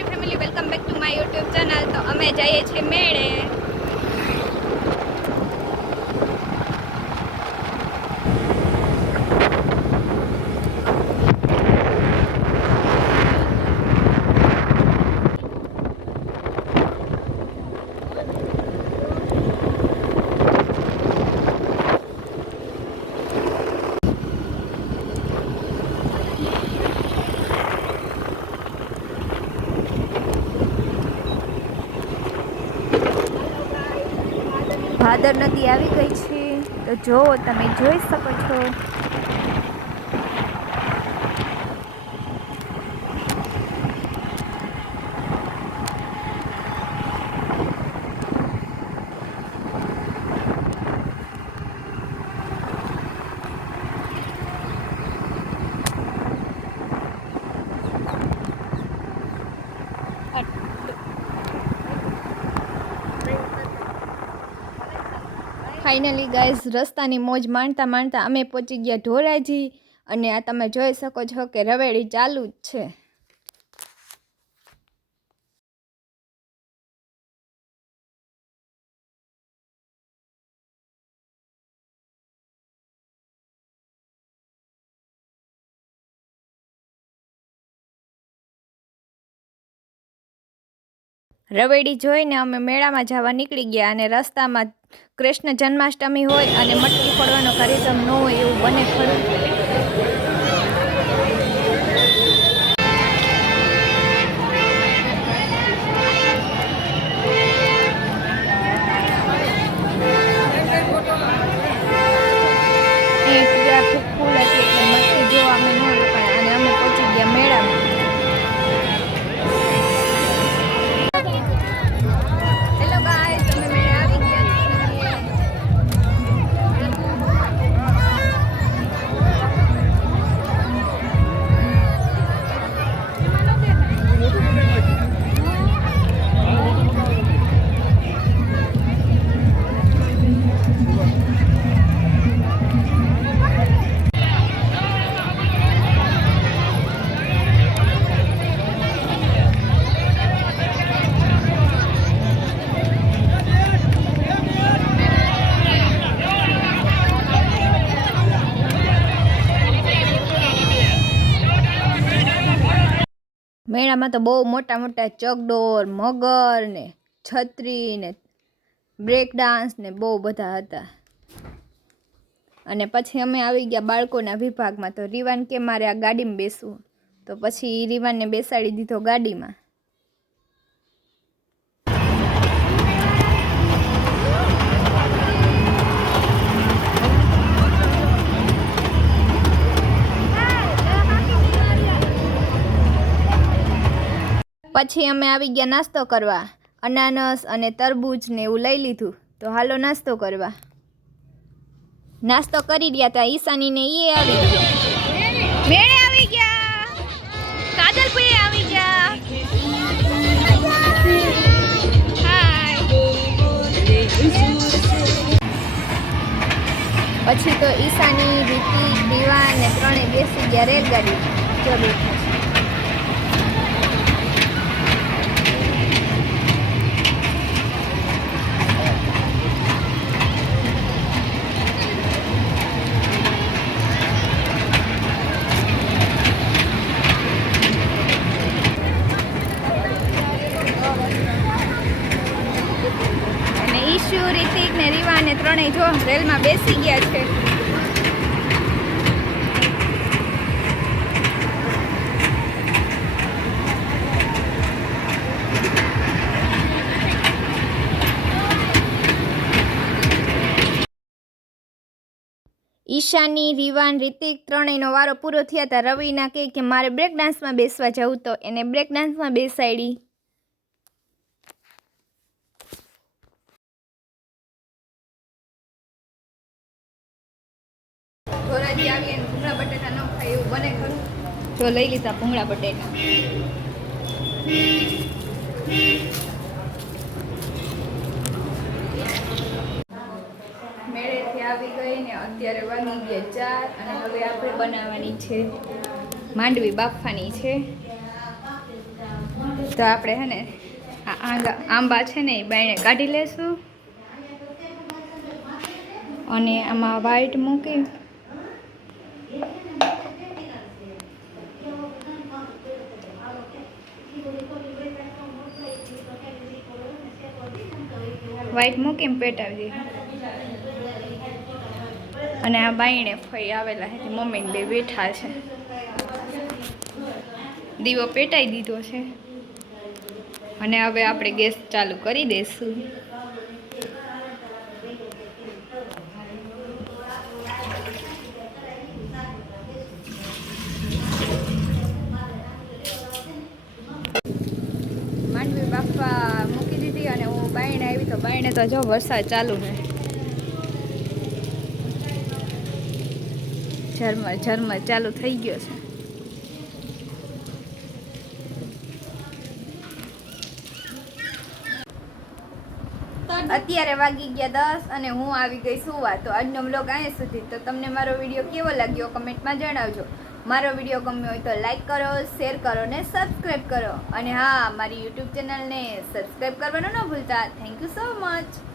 YouTube family, welcome back to my YouTube channel. તો અમે જઈએ છીએ મેળે. ભાદર નદી આવી ગઈ છે, તો જો તમે જોઈ શકો છો. ફાઇનલી ગાઈઝ, રસ્તાની મોજ માણતા માણતા અમે પહોંચી ગયા ધોરાજી. અને આ તમે જોઈ શકો છો કે રવેડી ચાલુ જ છે. રવેડી જોઈને અમે મેળામાં જવા નીકળી ગયા. અને રસ્તામાં કૃષ્ણ જન્માષ્ટમી હોય અને મટકી ફોડવાનો કાર્યક્રમ ન હોય એવું બને ખરું. ફૂલ હતી એટલે મટકી જોવા અમે ન રોકાણા અને અમે પહોંચી ગયા મેળામાં. મેળામાં તો બહુ મોટા મોટા ચકડોળ, મગર ને છત્રી ને બ્રેક ડાન્સ ને બહુ બધા હતા. અને પછી અમે આવી ગયા બાળકોના વિભાગમાં. તો રીવાન કે મારે આ ગાડીમાં બેસવું, તો પછી રીવાનને બેસાડી દીધો ગાડીમાં. પછી અમે આવી ગયા નાસ્તો કરવા. અનાનસ અને તરબૂચ ને એવું લઈ લીધું. તો હાલો નાસ્તો કરવા. નાસ્તો કરી રહ્યા હતા. ઈશાની ને એ આવી ગયા, મેળે આવી ગયા, કાજલભાઈ આવી ગયા. પછી તો ઈશાની, રિતિક, દીવાન ને ત્રણે બેસી ગયા રેલગાડી. જો બેઠા છે. રિતિક ને રીવા ને ત્રણેય જો રેલમાં બેસી ગયા છે. ઈશાની, રીવાન, રિતિક ત્રણેયનો વારો પૂરો થયા હતા. રવિના કે મારે બ્રેક ડાન્સમાં બેસવા જવું, તો એને બ્રેક ડાન્સમાં બેસાડી. ધોરાજી આવી અને ભૂંગળા બટેટા ન ખાય એવું બને ખરું. જો લઈ લીધા ભૂંગળા બટેટા. મેળેથી આવી ગઈ ને અત્યારે વાગી ગયા 4 અને હવે આપણે બનાવવાની છે માંડવી બાફવાની છે. તો આપણે છે ને આંબા છે ને એ બાયણે કાઢી લેશું અને આમાં વ્હાઈટ મૂકી પેટાવી દઈએ અને આ બાયણે ફઈ આવેલા છે મમ્મી બે બેઠા છે દીવો પેટાઈ દીધો છે અને હવે આપણે ગેસ ચાલુ કરી દઈશું માંડવી બાફવા મૂકી દીધી અને હું બાયણે આવી તો બાયણે તો જો વરસાદ ચાલુ છે ઝરમર ઝરમર ચાલુ થઈ ગયો છે અત્યારે વાગી ગયા 10 અને હું આવી ગઈ સુવા તો આજનો વ્લોગ અહીંયા સુધી તો તમને મારો વિડીયો કેવો લાગ્યો કમેન્ટમાં જણાવજો મારો વિડીયો ગમ્યો હોય તો લાઈક કરો શેર કરો ને સબસ્ક્રાઈબ કરો અને હા મારી યુટ્યુબ ચેનલને સબસ્ક્રાઈબ કરવાનું ન ભૂલતા થેન્ક યુ સો મચ